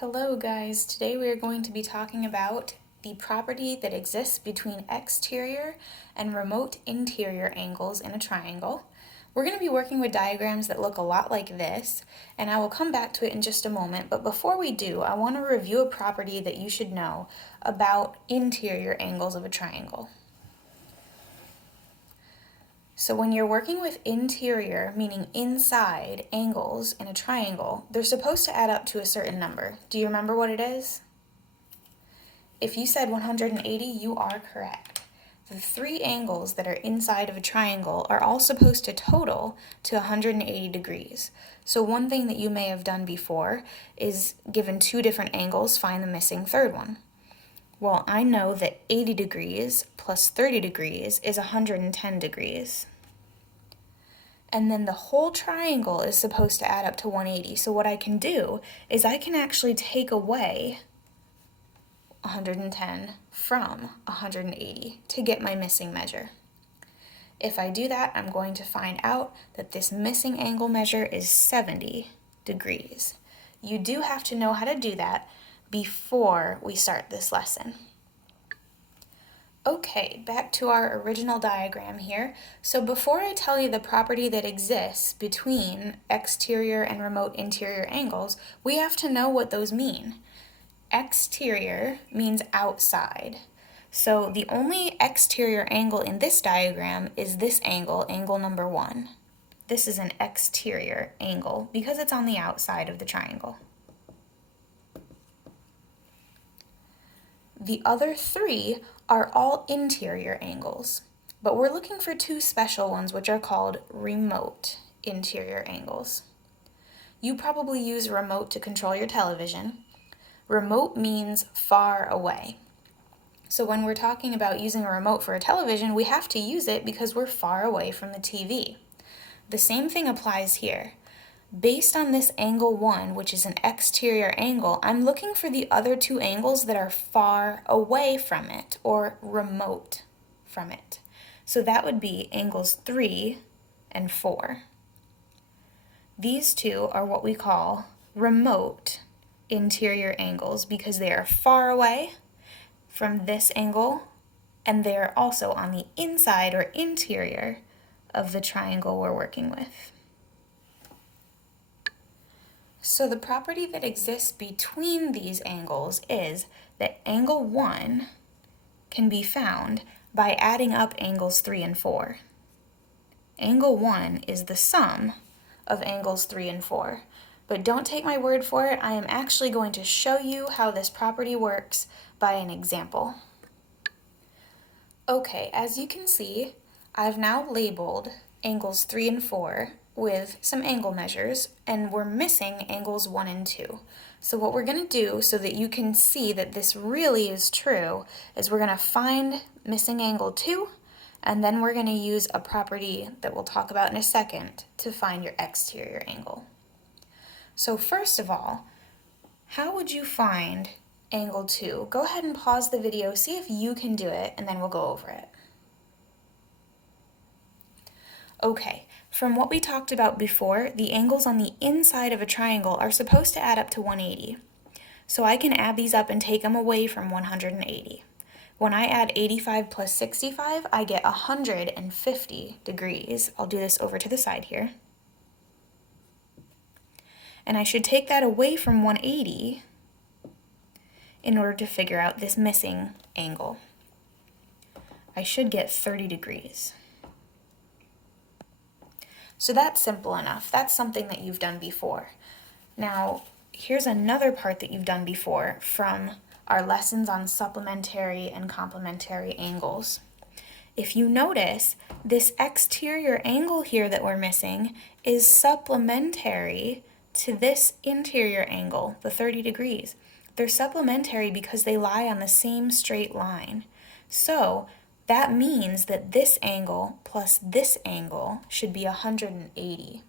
Hello guys, today we are going to be talking about the property that exists between exterior and remote interior angles in a triangle. We're going to be working with diagrams that look a lot like this, and I will come back to it in just a moment, but before we do, I want to review a property that you should know about interior angles of a triangle. So when you're working with interior, meaning inside, angles in a triangle, they're supposed to add up to a certain number. Do you remember what it is? If you said 180, you are correct. The three angles that are inside of a triangle are all supposed to total to 180 degrees. So one thing that you may have done before is given two different angles, find the missing third one. Well, I know that 80 degrees plus 30 degrees is 110 degrees. And then the whole triangle is supposed to add up to 180. So what I can do is I can actually take away 110 from 180 to get my missing measure. If I do that, I'm going to find out that this missing angle measure is 70 degrees. You do have to know how to do that before we start this lesson. Okay, back to our original diagram here. So before I tell you the property that exists between exterior and remote interior angles, we have to know what those mean. Exterior means outside. So the only exterior angle in this diagram is this angle, angle number 1. This is an exterior angle because it's on the outside of the triangle. The other three are all interior angles, but we're looking for two special ones which are called remote interior angles. You probably use remote to control your television. Remote means far away. So when we're talking about using a remote for a television, we have to use it because we're far away from the TV. The same thing applies here. Based on this angle 1, which is an exterior angle, I'm looking for the other two angles that are far away from it or remote from it. So that would be angles 3 and 4. These two are what we call remote interior angles because they are far away from this angle and they are also on the inside or interior of the triangle we're working with. So the property that exists between these angles is that angle 1 can be found by adding up angles 3 and 4. Angle 1 is the sum of angles 3 and 4. But don't take my word for it, I am actually going to show you how this property works by an example. Okay, as you can see, I've now labeled angles 3 and 4 with some angle measures, and we're missing angles 1 and 2. So what we're going to do so that you can see that this really is true is we're going to find missing angle 2, and then we're going to use a property that we'll talk about in a second to find your exterior angle. So first of all, how would you find angle 2? Go ahead and pause the video, see if you can do it, and then we'll go over it. Okay, from what we talked about before, the angles on the inside of a triangle are supposed to add up to 180. So I can add these up and take them away from 180. When I add 85 plus 65, I get 150 degrees. I'll do this over to the side here. And I should take that away from 180 in order to figure out this missing angle. I should get 30 degrees. So that's simple enough. That's something that you've done before. Now, here's another part that you've done before from our lessons on supplementary and complementary angles. If you notice, this exterior angle here that we're missing is supplementary to this interior angle, the 30 degrees. They're supplementary because they lie on the same straight line. So that means that this angle plus this angle should be 180.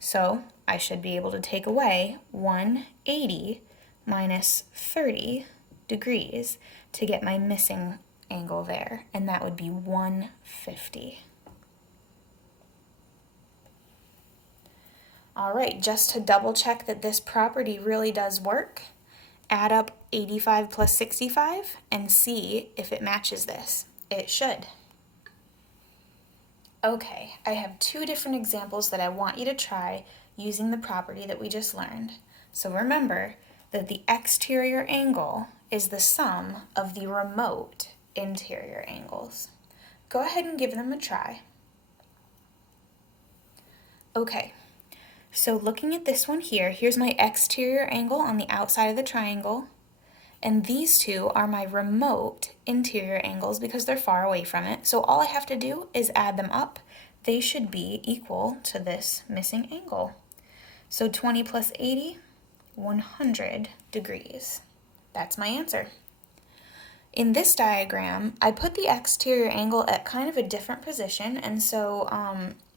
So I should be able to take away 180 minus 30 degrees to get my missing angle there, and that would be 150. All right, just to double check that this property really does work, add up 85 plus 65 and see if it matches this. It should. Okay, I have two different examples that I want you to try using the property that we just learned. So remember that the exterior angle is the sum of the remote interior angles. Go ahead and give them a try. Okay, so looking at this one here, here's my exterior angle on the outside of the triangle, and these two are my remote interior angles because they're far away from it. So all I have to do is add them up. They should be equal to this missing angle. So 20 plus 80, 100 degrees. That's my answer. In this diagram, I put the exterior angle at kind of a different position, and so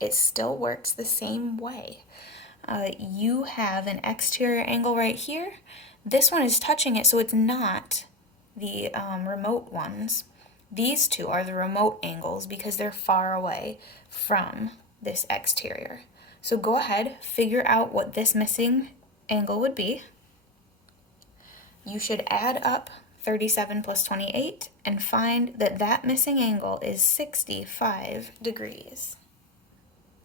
it still works the same way. You have an exterior angle right here. This one is touching it, so it's not the remote ones. These two are the remote angles because they're far away from this exterior. So go ahead, figure out what this missing angle would be. You should add up 37 plus 28 and find that that missing angle is 65 degrees.